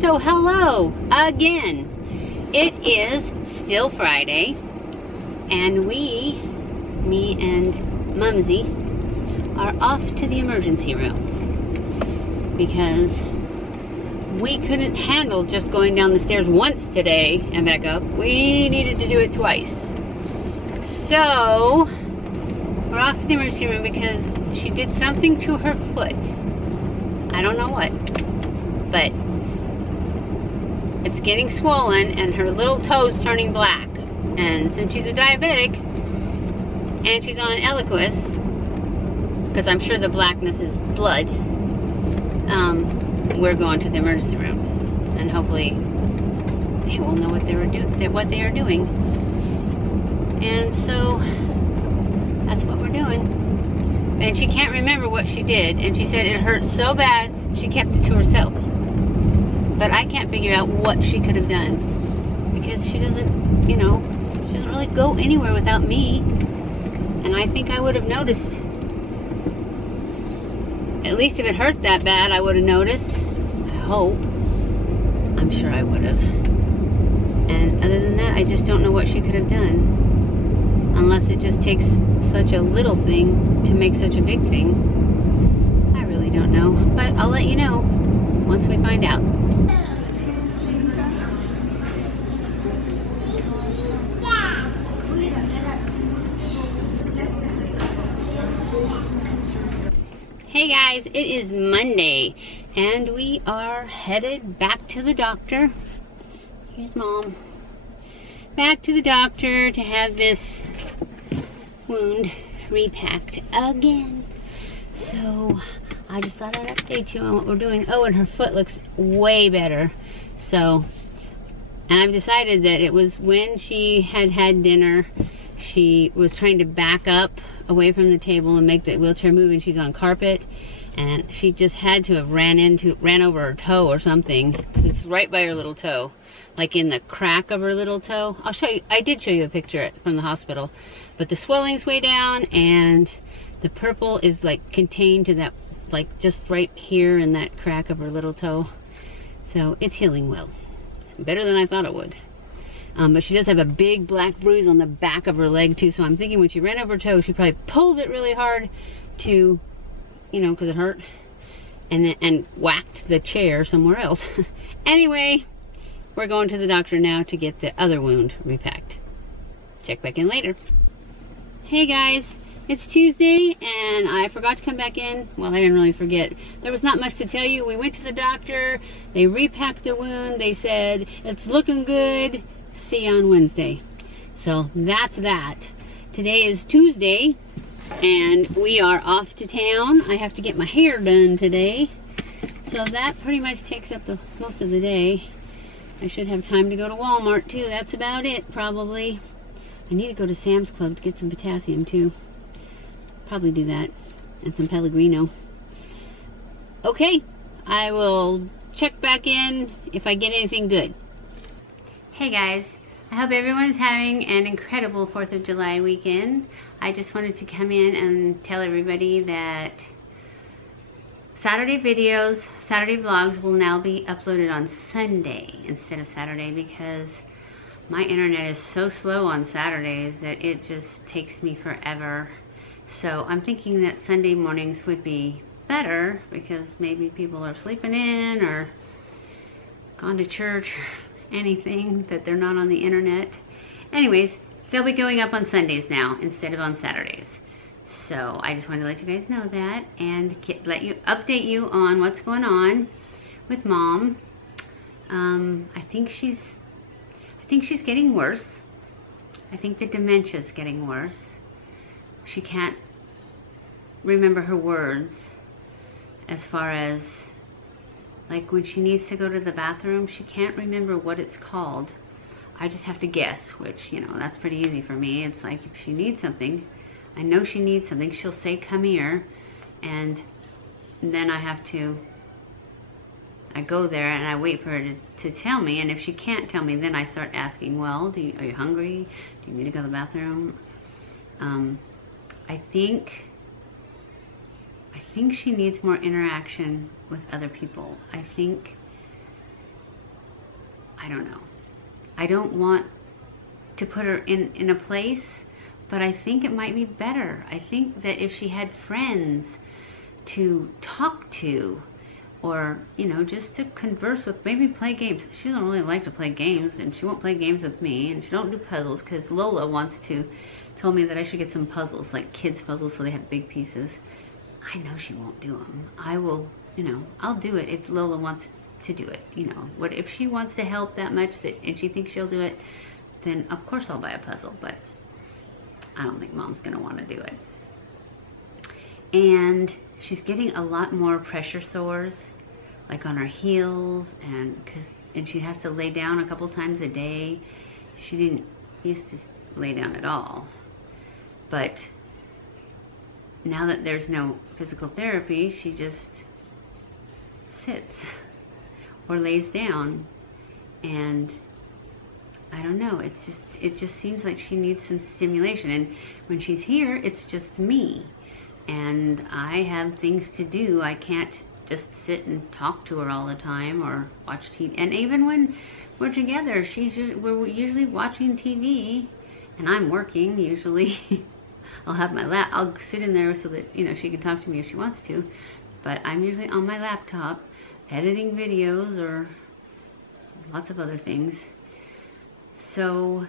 So hello again. It is still Friday, and me and Mumsy are off to the emergency room because we couldn't handle just going down the stairs once today and back up. We needed to do it twice. So we're off to the emergency room because she did something to her foot. I don't know what, but it's getting swollen and her little toe's turning black. And since she's a diabetic and she's on Eliquis, because I'm sure the blackness is blood, we're going to the emergency room, and hopefully they will know what they are doing. And so that's what we're doing. And she can't remember what she did, and she said it hurt so bad she kept it to herself. But I can't figure out what she could have done, because she doesn't, you know, she doesn't really go anywhere without me. And I think I would have noticed. At least if it hurt that bad, I would have noticed. I hope. I'm sure I would have. And other than that, I just don't know what she could have done. Unless it just takes such a little thing to make such a big thing. I really don't know. But I'll let you know once we find out. Hey guys, it is Monday and we are headed back to the doctor. Here's Mom. Back to the doctor to have this wound repacked again. So I just thought I'd update you on what we're doing. Oh, and her foot looks way better. So, and I've decided that it was when she had dinner, she was trying to back up away from the table and make the wheelchair move, and she's on carpet, and she just had to have ran over her toe or something, because it's right by her little toe, like in the crack of her little toe. I'll show you, I did show you a picture from the hospital, but the swelling's way down and the purple is like contained to that, like just right here in that crack of her little toe. So it's healing well, better than I thought it would. But she does have a big black bruise on the back of her leg too, so I'm thinking when she ran over her toe, she probably pulled it really hard to, you know, because it hurt, and whacked the chair somewhere else. Anyway, we're going to the doctor now to get the other wound repacked. Check back in later. Hey guys, it's Tuesday and I forgot to come back in. Well, I didn't really forget. There was not much to tell you. We went to the doctor, they repacked the wound, they said it's looking good. See you on Wednesday. So that's that. Today is Tuesday and we are off to town. I have to get my hair done today. So that pretty much takes up the most of the day. I should have time to go to Walmart too. That's about it probably. I need to go to Sam's Club to get some potassium too. Probably do that. And some Pellegrino. Okay, I will check back in if I get anything good. Hey guys, I hope everyone is having an incredible 4th of July weekend. I just wanted to come in and tell everybody that Saturday videos, Saturday vlogs will now be uploaded on Sunday instead of Saturday, because my internet is so slow on Saturdays that it just takes me forever. So I'm thinking that Sunday mornings would be better because maybe people are sleeping in or gone to church, anything that they're not on the internet. Anyways, they'll be going up on Sundays now instead of on Saturdays. So I just wanted to let you guys know that and update you on what's going on with Mom. I think she's getting worse. I think the dementia's getting worse. She can't remember her words, as far as like when she needs to go to the bathroom, she can't remember what it's called. I just have to guess, which, you know, that's pretty easy for me. It's like if she needs something, I know she needs something, she'll say, come here, and then I go there and I wait for her to tell me, and if she can't tell me, then I start asking, well, are you hungry? Do you need to go to the bathroom? I think she needs more interaction with other people. I think I don't know. I don't want to put her in a place, but I think it might be better. I think that if she had friends to talk to, or, you know, just to converse with, maybe play games. She doesn't really like to play games, and she won't play games with me, and she don't do puzzles, because Lola told me that I should get some puzzles, like kids puzzles, so they have big pieces. I know she won't do them. I will, you know, I'll do it if Lola wants to do it, you know. What if she wants to help that much, and she thinks she'll do it, then of course I'll buy a puzzle, but I don't think Mom's gonna want to do it. And she's getting a lot more pressure sores, like on her heels, and she has to lay down a couple times a day. She didn't used to lay down at all, but now that there's no physical therapy, she just sits or lays down, and I don't know, it just seems like she needs some stimulation. And when she's here, it's just me, and I have things to do. I can't just sit and talk to her all the time or watch TV. And even when we're together, we're usually watching TV, and I'm working usually. I'll sit in there so that, you know, she can talk to me if she wants to, but I'm usually on my laptop editing videos or lots of other things. So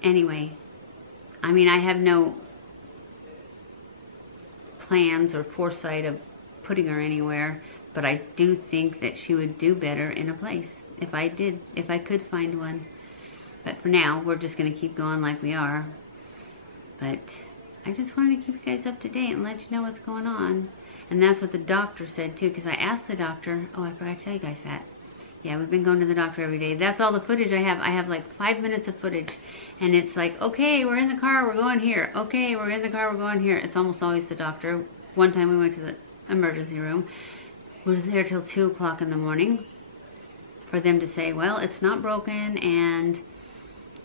anyway, I mean, I have no plans or foresight of putting her anywhere, but I do think that she would do better in a place if I could find one. But for now, we're just going to keep going like we are. But I just wanted to keep you guys up to date and let you know what's going on. And that's what the doctor said too, because I asked the doctor, oh, I forgot to tell you guys that. Yeah, we've been going to the doctor every day. That's all the footage I have. I have like 5 minutes of footage, and it's like, okay, we're in the car, we're going here. Okay, we're in the car, we're going here. It's almost always the doctor. One time we went to the emergency room. We was there till 2 o'clock in the morning for them to say, well, it's not broken, and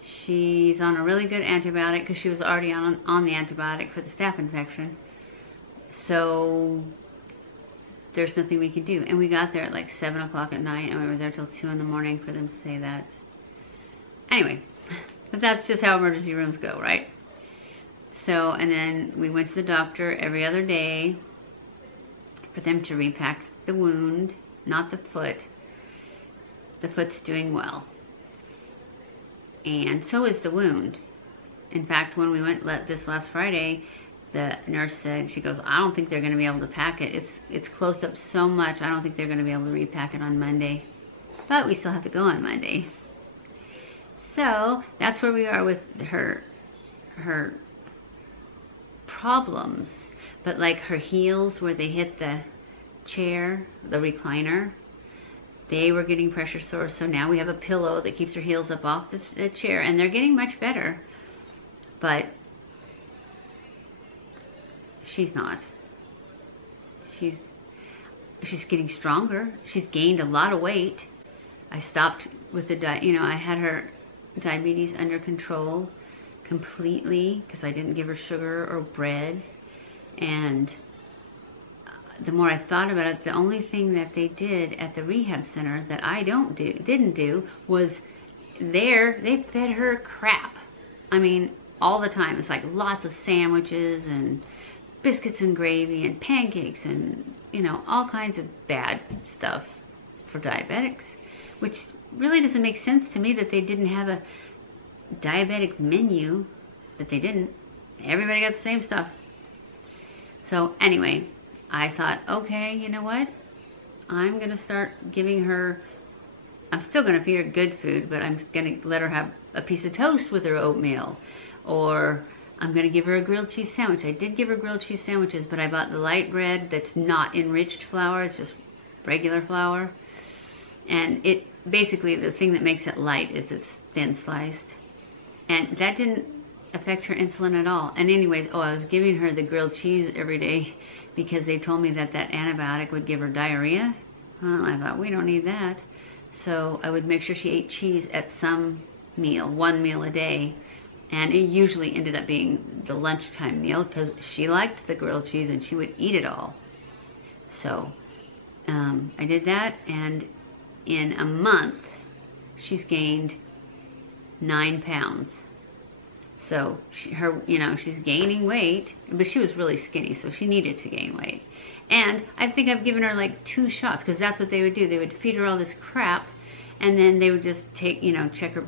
she's on a really good antibiotic, because she was already on the antibiotic for the staph infection. So there's nothing we can do. And we got there at like 7 o'clock at night, and we were there till 2 in the morning for them to say that. Anyway, but that's just how emergency rooms go, right? So, and then we went to the doctor every other day for them to repack the wound, not the foot. The foot's doing well. And so is the wound. In fact, when we went this last Friday, the nurse said, she goes, I don't think they're going to be able to pack it. It's closed up so much, I don't think they're going to be able to repack it on Monday. But we still have to go on Monday. So that's where we are with her problems. But like her heels, where they hit the chair, the recliner, they were getting pressure sores. So now we have a pillow that keeps her heels up off the chair, and they're getting much better. But she's not. She's getting stronger. She's gained a lot of weight. I stopped with the diet. You know, I had her diabetes under control completely, because I didn't give her sugar or bread. And the more I thought about it, the only thing that they did at the rehab center that I didn't do was they fed her crap. I mean, all the time. It's like lots of sandwiches and biscuits and gravy and pancakes and, you know, all kinds of bad stuff for diabetics, which really doesn't make sense to me that they didn't have a diabetic menu, but they didn't. Everybody got the same stuff. So anyway, I thought, okay, you know what? I'm going to start giving her, I'm still going to feed her good food, but I'm just going to let her have a piece of toast with her oatmeal. Or I'm going to give her a grilled cheese sandwich. I did give her grilled cheese sandwiches, but I bought the light bread that's not enriched flour. It's just regular flour. And it basically, the thing that makes it light is it's thin sliced. And that didn't affect her insulin at all. And anyways, I was giving her the grilled cheese every day because they told me that antibiotic would give her diarrhea. Well, I thought, we don't need that. So I would make sure she ate cheese at some meal, one meal a day. And it usually ended up being the lunchtime meal, because she liked the grilled cheese and she would eat it all. So I did that, and in a month, she's gained 9 pounds. So she's gaining weight, but she was really skinny, so she needed to gain weight. And I think I've given her like 2 shots, because that's what they would do. They would feed her all this crap, and then they would just take, check her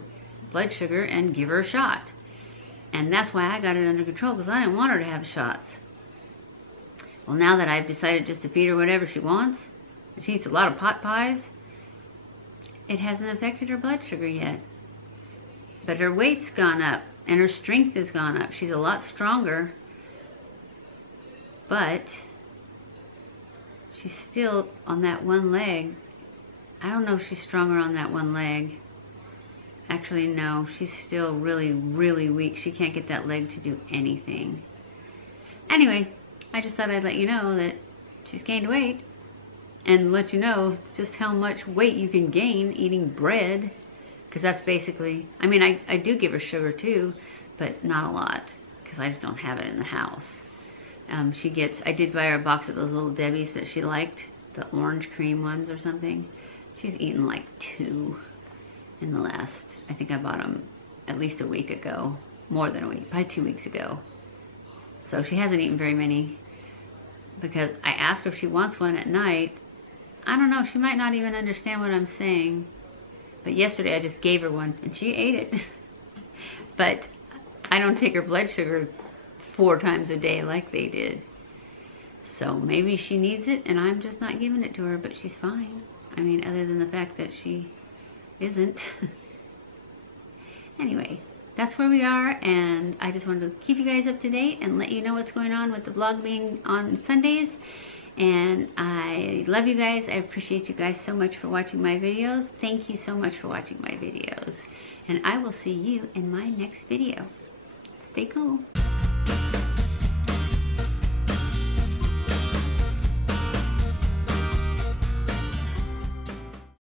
blood sugar and give her a shot. And that's why I got it under control, because I didn't want her to have shots. Well, now that I've decided just to feed her whatever she wants, she eats a lot of pot pies, it hasn't affected her blood sugar yet. But her weight's gone up, and her strength has gone up. She's a lot stronger, but she's still on that one leg. I don't know if she's stronger on that one leg. Actually, no, she's still really, really weak. She can't get that leg to do anything. Anyway, I just thought I'd let you know that she's gained weight, and let you know just how much weight you can gain eating bread. Because that's basically, I mean, I do give her sugar too, but not a lot, because I just don't have it in the house. I did buy her a box of those little Debbie's that she liked, the orange cream ones or something. She's eaten like 2 in the last, I think I bought them at least a week ago, more than a week, probably 2 weeks ago. So she hasn't eaten very many, because I asked her if she wants one at night. I don't know, she might not even understand what I'm saying. But yesterday I just gave her one and she ate it. But I don't take her blood sugar 4 times a day like they did. So maybe she needs it and I'm just not giving it to her, but she's fine. I mean, other than the fact that she isn't. Anyway, that's where we are, and I just wanted to keep you guys up to date and let you know what's going on with the vlog being on Sundays. And I love you guys. I appreciate you guys so much for watching my videos. Thank you so much for watching my videos. And I will see you in my next video. Stay cool.